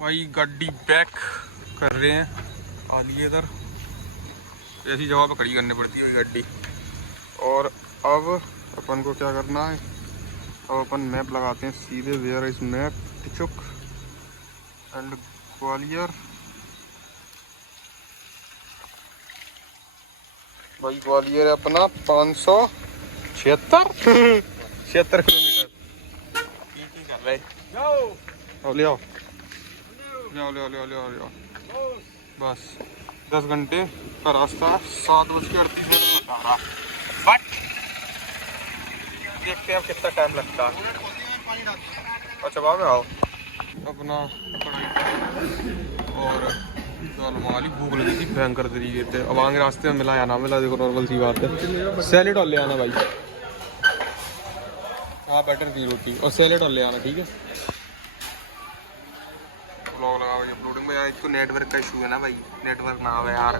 भाई गाड़ी बैक कर रहे हैं। आलिए इधर ऐसी जगह पे खड़ी करनी पड़ती है गाड़ी। और अब अपन को क्या करना है, अब अपन मैप लगाते हैं सीधे। वेयर इज मैप टिचुक एंड ग्वालियर। भाई ग्वालियर है अपना 576 किलोमीटर। ले आओ बस 10 घंटे का रास्ता 7:38 बता रहा। बट देखते हैं अब कितना टाइम लगता है। अच्छा वहाँ पे आओ अपना और हमारी भूख लगी थी भयंकर तरीके से। अब आगे रास्ते में मिला या ना मिला देखो नॉर्मल सी बात है। सैलेड और ले आना भाई। हाँ बटर की रोटी और सैलेड और ले आना, ठीक है। ब्लॉग लगा भाई अपलोडिंग में। एक तो नेटवर्क का इशू है ना भाई, नेटवर्क ना आवे यार।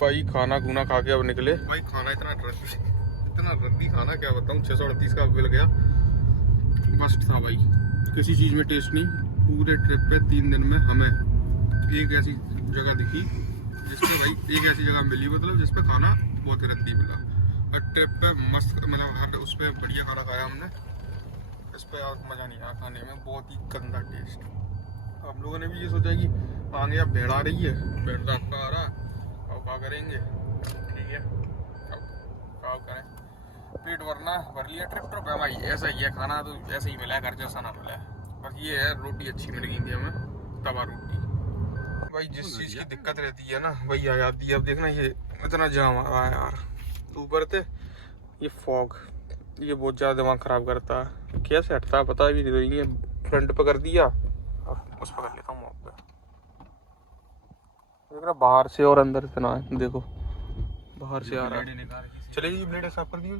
भाई खाना खूना खा के अब निकले। भाई खाना इतना रद्दी खाना क्या बताऊँ। 638 का बिल गया। बस था भाई, किसी चीज़ में टेस्ट नहीं। पूरे ट्रिप पे 3 दिन में हमें एक ऐसी जगह दिखी जिसपे भाई एक ऐसी जगह मिली मतलब जिसपे खाना बहुत ही रद्दी मिला। और ट्रिप पे मस्त मतलब हर उस पर बढ़िया खाना खाया हमने। इस पर और मज़ा नहीं आया खाने में, बहुत ही गंदा टेस्ट। हम लोगों ने भी ये सोचा कि आगे अब भेड़ आ रही है, भेड़ रात का आ रहा और क्या करेंगे, ठीक है क्या करें। पेट भरना भर लिया। ट्रिप है भाई, ऐसा ही है खाना तो ऐसे ही मिला है, घर जैसा ना मिला है। बस ये है रोटी अच्छी मिल गई थी हमें, तवा रोटी। भाई जिस चीज़ की दिक्कत रहती है ना वही आ जाती है। अब देखना ये इतना जाम आ रहा है यार ऊपर से। ये फॉग ये बहुत ज़्यादा दिमाग ख़राब करता है। कैसे हटता है पता भी नहीं। तो ये फ्रंट पर कर दिया, अब उस पर कर लेता हूँ वहाँ पर। देख रहा बाहर से और अंदर से ना है, देखो बाहर से आ रहा है। चलिए ब्लेड साफ कर दिए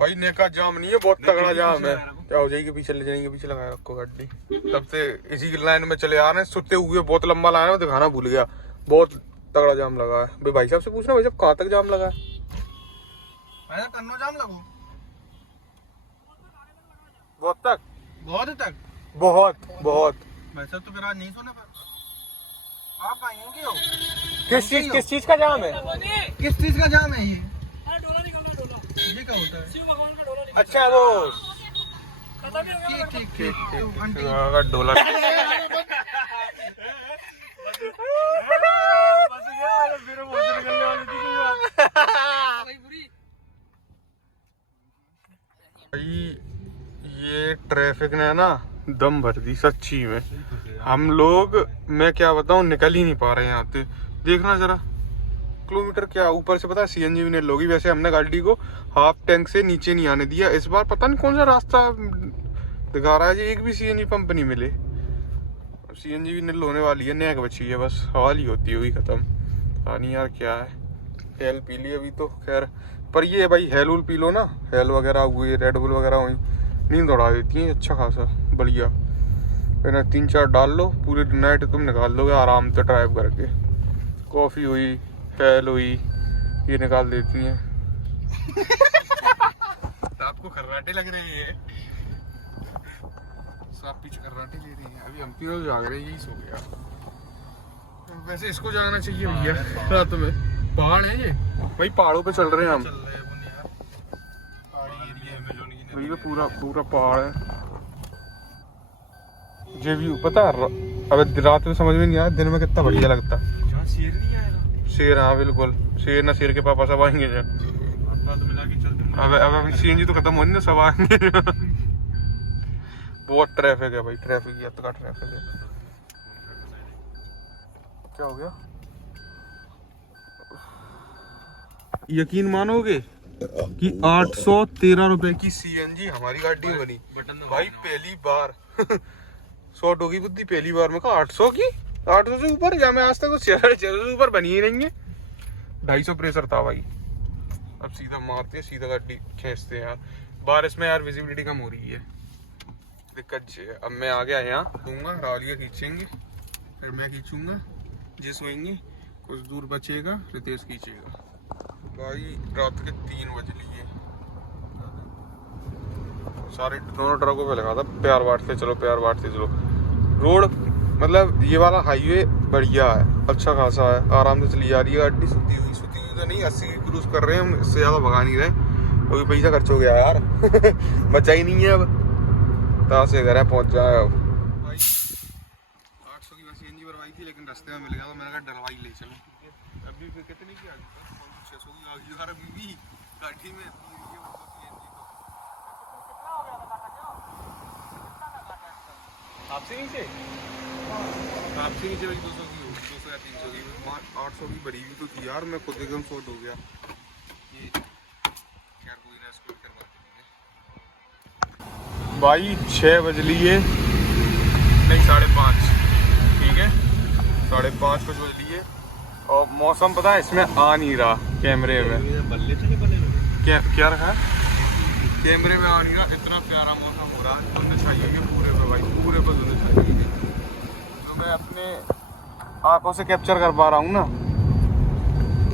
भाई। नेका जाम नहीं है, बहुत तगड़ा जाम है। जाओ जाइए पीछे ले जाएंगे, पीछे लगाए रखो गाड़ी। तब से इसी की लाइन में चले आ रहे हैं, सुते हुए बहुत लंबा लाइन है, दिखाना भूल गया। बहुत तगड़ा जाम लगा है भाई साहब से पूछना भाई साहब कहाँ तक जाम लगा है। जाम लगो बहुत तक बहुत भाई साहब। तो फिर आज नहीं सोने पर आप आएंगे हो। किस चीज का जाम है, किस चीज का जाम है ये क्या होता है? शिव भगवान का डोला। अच्छा वो ठीक डोला। ये ट्रैफिक ने ना दम भर दी सच्ची में। हम लोग मैं क्या बताऊं निकल ही नहीं पा रहे हैं यहाँ से। देखना जरा किलोमीटर क्या ऊपर से पता है सीएनजी भी नहीं लोगी। वैसे हमने गाड़ी को हाफ टैंक से नीचे नहीं आने दिया इस बार। पता नहीं कौन सा रास्ता दिखा रहा है जी, एक भी सीएनजी पंप नहीं मिले। सीएनजी भी निल होने वाली है, नैक बची है बस, हवाली होती है वही खत्म। पानी यार क्या है। हेल पी ली अभी तो खैर, पर ये है भाई हेल उल पी लो ना, हेल वगैरह हुई रेड बुल वगैरह हुई नींद उड़ा देती है अच्छा खासा बढ़िया। फिर 3-4 डाल लो पूरी नाइट तुम निकाल दोगे आराम से ड्राइव करके। कॉफ़ी हुई हेल हुई ये निकाल देती हैं। आपको खर्राटे लग रही है, साफ पीछे खर्राटे ले रही है। अभी हम तीनों जाग रहे हैं, यही सो गया। वैसे इसको जागना चाहिए भैया रात में। पहाड़ है ये भाई, पहाड़ों पे चल रहे हैं हम। भैया पूरा पहाड़ है। ये भी पता है अब रात में समझ में नहीं आया, दिन में कितना बढ़िया लगता। शेर नहीं आएगा। शेर हाँ बिल्कुल, शेर ना शेर के पापा सब आएंगे जब। अब सीएनजी तो खत्म होने सब आएंगे। बहुत ट्रैफिक है भाई, ट्रैफिक है का ट्रैफिक है। क्या हो गया यकीन मानोगे कि 813 रुपए की सीएनजी हमारी गाड़ी में बनी भाई पहली बार। 100 की बुद्धि पहली बार में कहा 800 की, 800 से ऊपर या मैं आज तक 600 से ऊपर बनी ही नहीं है। 250 प्रेशर था भाई। अब सीधा मारते हैं, सीधा गाड़ी खींचते हैं यार। बारिश में यार विजिबिलिटी कम हो रही है, दिक्कत है। अब मैं आ गया यहाँ दूंगा, रालिया खींचेंगे फिर मैं खींचूंगा, जिस होंगे कुछ दूर बचेगा रितेश खींचेगा। भाई रात के 3 बज लिए, सारे दोनों ट्रकों पे लगा था प्यार बांटते चलो, प्यार बांटते चलो। रोड मतलब ये वाला हाईवे बढ़िया है, अच्छा खासा है, आराम से चली जा रही है गाड़ी। सुती हुई तो नहीं, 80 क्रूज कर रहे हैं हम, इससे ज़्यादा भगा नहीं रहे। अभी पैसा खर्च हो गया यार बचा ही नहीं है अब, कहाँ से घर है पहुँच जाए अब। भाई 800 की मैं CNG भरवाई थी, लेकिन रास्ते में मिल गया तो मैंने कहा डलवाई ले चलो। अभी फिर कितनी की आ गई? 600 की आ गई यार अभी भी गाड़ी में। आपसे नीचे भाई 200 की, 200 या 300 की, 800 की भरी हुई तो थी यार। मैं खुद एकदम शॉर्ट हो गया। ये यार कोई ना, इसको करवा देंगे भाई। 6 बज लिए, नहीं 5:30, ठीक है 5:30 कुछ बज लिए। और मौसम पता है इसमें आ नहीं रहा कैमरे में, क्या रखा है कैमरे में आ नहीं रहा। इतना प्यारा मौसम हो रहा है, धुंध छाई हुई है पूरे पे भाई, पूरे पे धुंध छाई हुई है। जो मैं अपने आंखों से कैप्चर कर पा रहा हूँ ना,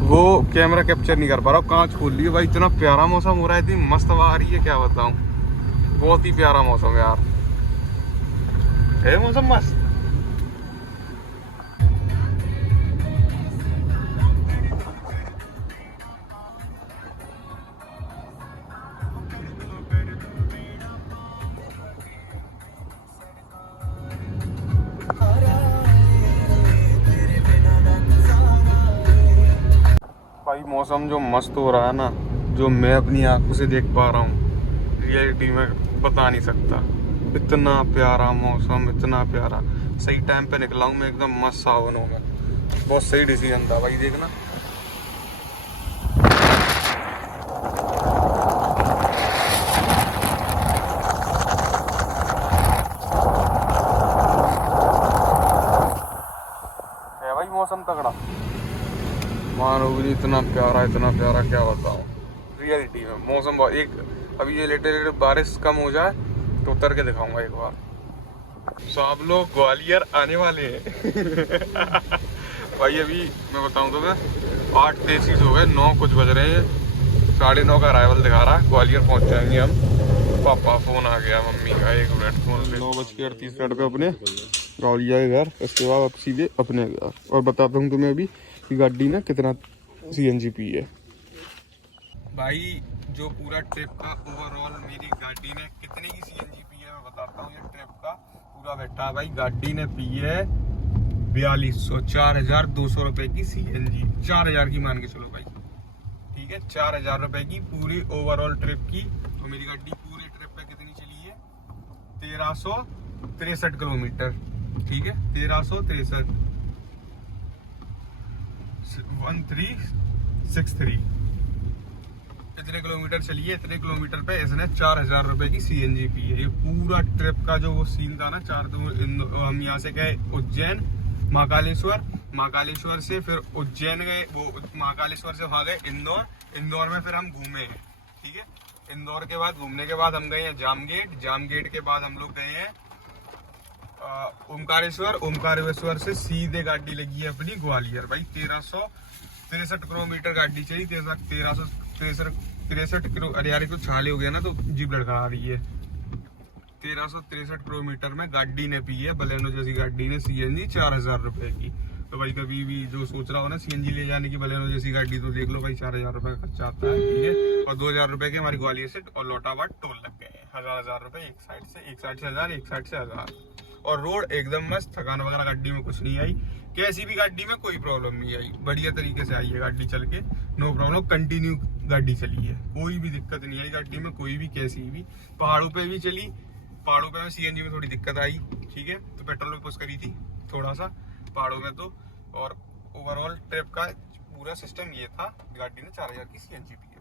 वो कैमरा कैप्चर नहीं कर पा रहा हूँ। कांच खोल लिए भाई, इतना प्यारा मौसम हो रहा है, इतनी मस्त हवा आ रही है क्या बताऊँ। बहुत ही प्यारा मौसम यार है, मौसम मस्त। भाई मौसम जो मस्त हो रहा है ना, जो मैं अपनी आंखों से देख पा रहा हूँ, रियलिटी में बता नहीं सकता। इतना प्यारा मौसम, इतना प्यारा। सही टाइम पे निकला हूँ मैं, एकदम मस्त सावनों में। बहुत सही डिसीजन था भाई, देखना। है भाई मौसम तगड़ा, मानोगे इतना प्यारा क्या बताऊँ। रियलिटी में मौसम बहुत एक, अभी ये लेटे बारिश कम हो जाए तो उतर के दिखाऊंगा एक बार। सब लोग ग्वालियर आने वाले हैं भाई अभी मैं बताऊं तो मैं 8:33 हो गए, 9 कुछ बज रहे हैं, 9:30 का अराइवल दिखा रहा है। ग्वालियर पहुंच जाएंगे हम। पापा फोन आ गया मम्मी का, 1 मिनट फोन ले। 9:38 पे अपने ग्वालियर घर, उसके बाद अब सीधे अपने घर। और बताता हूँ तुम्हें अभी कि गाड़ी ने कितना CNG पी है भाई। जो पूरा ट्रिप का ओवरऑल मेरी गाड़ी ने कितने की CNG पी है मैं बताता हूँ। ये ट्रिप का पूरा बैठा भाई, गाड़ी ने पी है 4200, 4200 रुपए की CNG। 4000 की मान के चलो भाई, ठीक है 4000 रुपए की पूरी ओवरऑल ट्रिप की। तो मेरी गाड़ी पूरे ट्रिप पे कितनी चली है? 1363 किलोमीटर, ठीक है 1363, 1363 इतने किलोमीटर चली है। इतने किलोमीटर पे इसने 4000 रुपए की CNG पी है। ये पूरा ट्रिप का जो वो सीन था ना, हम यहाँ से गए उज्जैन, महाकालेश्वर से फिर उज्जैन गए, वो महाकालेश्वर से वहाँ गए इंदौर में फिर हम घूमे हैं, ठीक है। इंदौर के बाद घूमने के बाद हम गए हैं जामगेट के बाद हम लोग गए हैं ओमकारेश्वर से सीधे गाड़ी लगी है अपनी ग्वालियर। भाई 1363 किलोमीटर गाड़ी चली, 1363 किलो। अरे यार तो छाले हो गया ना, तो जीप लड़खड़ा रही है। 1363 किलोमीटर में गाड़ी ने पी है, बलेनो जैसी गाड़ी ने CNG 4000 रुपए की। तो भाई कभी भी जो सोच रहा हो ना CNG ले जाने की बलेनो जैसी गाड़ी, तो देख लो भाई 4000 रुपए का खर्चा आता है, ठीक है। और 2000 रुपए के हमारी ग्वालियर से और लोटावाट टोल लग गए हैं। 1000 रुपए एक साइड से 1000, एक साइड से 1000। और रोड एकदम मस्त, थकान वगैरह गाड़ी में कुछ नहीं आई, कैसी भी गाड़ी में कोई प्रॉब्लम नहीं आई, बढ़िया तरीके से आई है गाड़ी चल के, नो प्रॉब्लम। कंटिन्यू गाड़ी चली है, कोई भी दिक्कत नहीं आई गाड़ी में, कोई भी कैसी भी। पहाड़ों पे भी चली, पहाड़ों पे में CNG में थोड़ी दिक्कत आई, ठीक है, तो पेट्रोल में पुश करी थी थोड़ा सा पहाड़ों में तो। और ओवरऑल ट्रिप का पूरा सिस्टम ये था, गाड़ी ने 4000 की CNG पी।